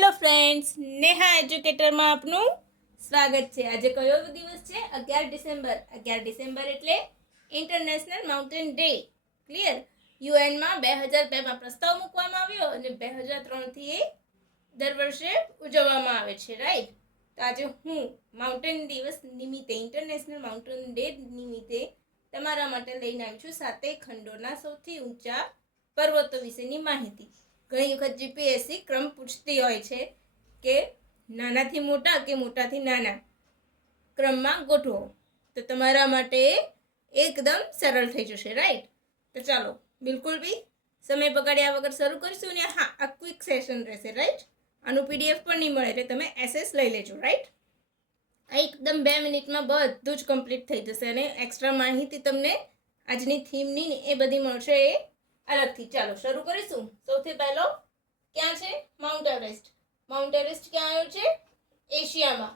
Hello friends, Neha એજ્યુકેટરમાં આપનું સ્વાગત છે. આજે કયો દિવસ છે? 11 ડિસેમ્બર. 11 ડિસેમ્બર એટલે ઇન્ટરનેશનલ માઉન્ટેન ડે. ક્લિયર? યુએનમાં 2002માં પ્રસ્તાવ મૂકવામાં આવ્યો અને 2003થી એ દર વર્ષે ઉજવવામાં આવે છે, રાઈટ? તો આજે હું માઉન્ટેન દિવસ નિમિત્તે, ઇન્ટરનેશનલ માઉન્ટેન ડે નિમિત્તે તમારા માટે લઈને આવી છું 7 ખંડોના સૌથી ઊંચા પર્વતો વિશેની માહિતી. ઘણી વખત જીપીએસસી ક્રમ પૂછતી હોય છે કે નાનાથી મોટા કે મોટાથી નાના ક્રમમાં ગોઠવો, તો તમારા માટે એકદમ સરળ થઈ જશે, રાઈટ? તો ચાલો બિલકુલ બી સમય બગાડ્યા વગર શરૂ કરીશું. ને હા, આ ક્વિક સેશન રહેશે, રાઈટ? આનું પીડીએફ પણ નહીં મળે એટલે તમે એસએસ લઈ લેજો, રાઈટ? આ એકદમ 2 મિનિટમાં બધું જ કમ્પ્લીટ થઈ જશે અને એક્સ્ટ્રા માહિતી તમને આજની થીમની ને એ બધી મળશે એ અલગથી. ચાલો શરૂ કરીશું. સૌથી પહેલો ક્યાં છે? Mount Everest. માઉન્ટ એવરેસ્ટ ક્યાં આવ્યો છે? એશિયામાં.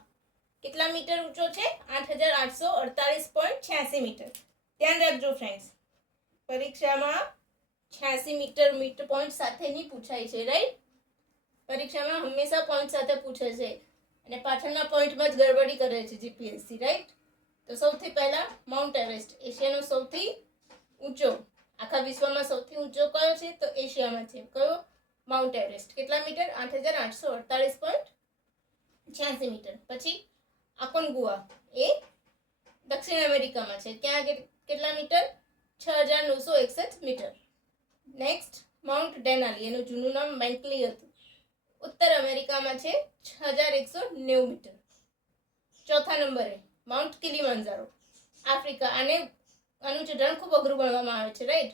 કેટલા મીટર ઊંચો છે? 8848.86 મીટર. ધ્યાન રાખજો ફ્રેન્ડ્સ, પરીક્ષામાં 86 મીટર પોઈન્ટ સાથે નહીં પૂછાય છે, રાઈટ? પરીક્ષામાં હંમેશા પોઈન્ટ સાથે પૂછે છે અને પાછળના પોઈન્ટમાં જ ગડબડી કરે છે જીપીએસસી, રાઈટ? તો સૌથી પહેલા માઉન્ટ એવરેસ્ટ, એશિયાનો સૌથી ઊંચો, આખા વિશ્વમાં સૌથી ઊંચો કયો છે? તો એશિયામાં છે. કયો? Mount Everest. કેટલા મીટર? 8848.86 મીટર. પછી આકોનગુઆ, એ દક્ષિણ અમેરિકામાં છે. ક્યાં કેટલા મીટર? 6961 મીટર. નેક્સ્ટ માઉન્ટ ડેનાલી, એનું જૂનું નામ મેન્ટલી હતું, ઉત્તર અમેરિકામાં છે, 6190 મીટર. ચોથા નંબરે માઉન્ટ કિલીમાંજારો, આફ્રિકા. આનું ચઢાણ ખૂબ અઘરું ગણવામાં આવે છે, રાઈટ?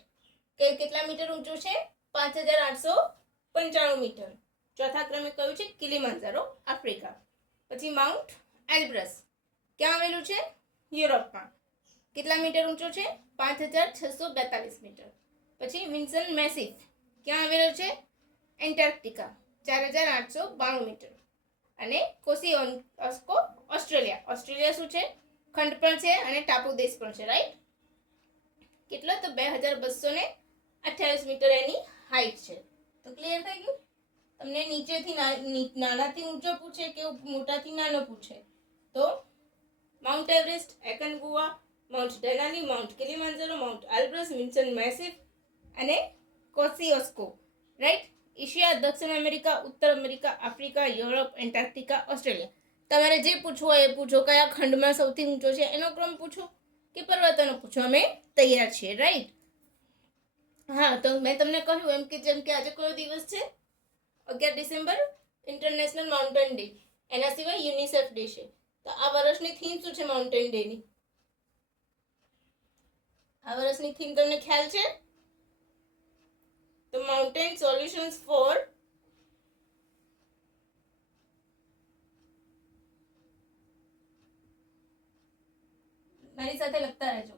કે કેટલા મીટર ઊંચું છે? 5895 મીટર. ચોથા ક્રમે કયું છે? કિલીમાંજારો, આફ્રિકા. પછી માઉન્ટ એલ્બ્રસ, ક્યાં આવેલું છે? યુરોપમાં. કેટલા મીટર ઊંચો છે? 5642 મીટર. પછી વિન્સન મેસિફ, ક્યાં આવેલો છે? Antarctica, 4892 metre. અને કોસિઓસ્કો, ઓસ્ટ્રેલિયા. ઓસ્ટ્રેલિયા શું છે? ખંડ પણ છે અને ટાપુ દેશ પણ છે, રાઈટ? કેટલો? તો 2228 મીટર એની હાઈટ છે. તો ક્લિયર થઈ ગયું? તમને નીચેથી નાનાથી ઊંચો પૂછે કે મોટાથી નાનો પૂછે તો Mount Everest, Aconcagua, Mount Denali, Mount Kilimanjaro, Mount Elbrus, Vinson Massif અને કોસિયોસ્કો, રાઈટ? એશિયા, દક્ષિણ અમેરિકા, ઉત્તર America, Africa, Europe, Antarctica, Australia. તમારે જે પૂછવું હોય એ પૂછો. કયા ખંડમાં સૌથી ઊંચો છે એનો ક્રમ પૂછો કે પર્વતોનો પૂછો, અમે તૈયાર છીએ, રાઈટ? હા, તો મેં તમને કહ્યું એમ કે જેમ કે આજે કયો દિવસ છે? 11 ડિસેમ્બર, ઇન્ટરનેશનલ માઉન્ટેન ડે. એના સિવાય યુનિસેફ ડે છે. તો આ વર્ષની થીમ શું છે માઉન્ટેન ડેની? આ વર્ષની થીમ તમને ખ્યાલ છે? તો માઉન્ટેન સોલ્યુશન્સ ફોર મારી સાથે લખતા રહેજો.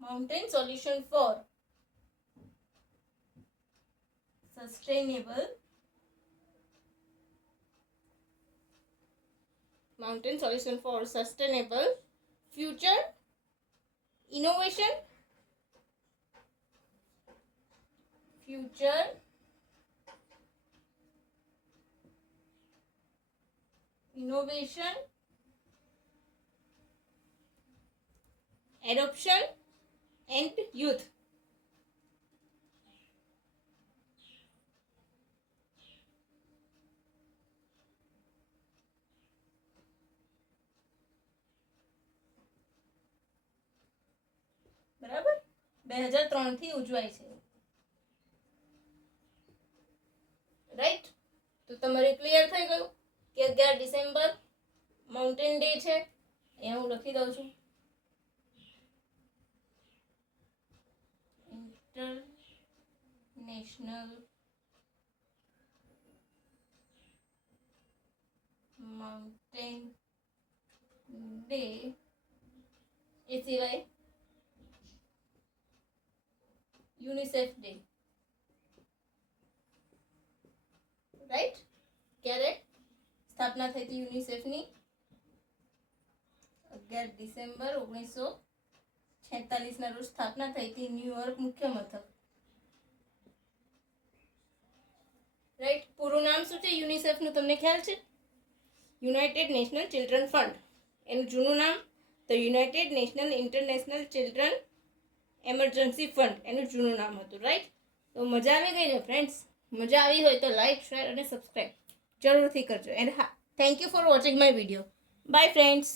Mountain solution four sustainable, mountain solution for sustainable future innovation, future innovation, adoption and youth. બરાબર? 2003થી ઉજવાય છે, રાઈટ? તો તમારે ક્લિયર થઈ ગયું કે 11 ડિસેમ્બર માઉન્ટેન ડે છે. અહીંયા હું લખી દઉં છું, ઇન્ટરનેશનલ માઉન્ટેન ડે. એ સિવાય યુનિસેફ ડે, રાઈટ? ક્યારે સ્થાપના થઈ હતી યુનિસેફની? 11 ડિસેમ્બર 1946 ના રોજ સ્થાપના થઈ હતી. ન્યુયોર્ક મુખ્ય મથક. રાઈટ. પૂરું નામ શું છે યુનિસેફનું તમને ખ્યાલ છે? United national children fund. એનું જૂનું નામ તો United national international children emergency fund એનું જૂનું નામ હતું. રાઈટ. તો મજા આવી ગઈ ને ફ્રેન્ડ્સ? મજા આવી હોય તો લાઈક, શેર અને સબસ્ક્રાઈબ જરૂરથી કરજો. એન્ડ હા, thank you for watching my video. By friends.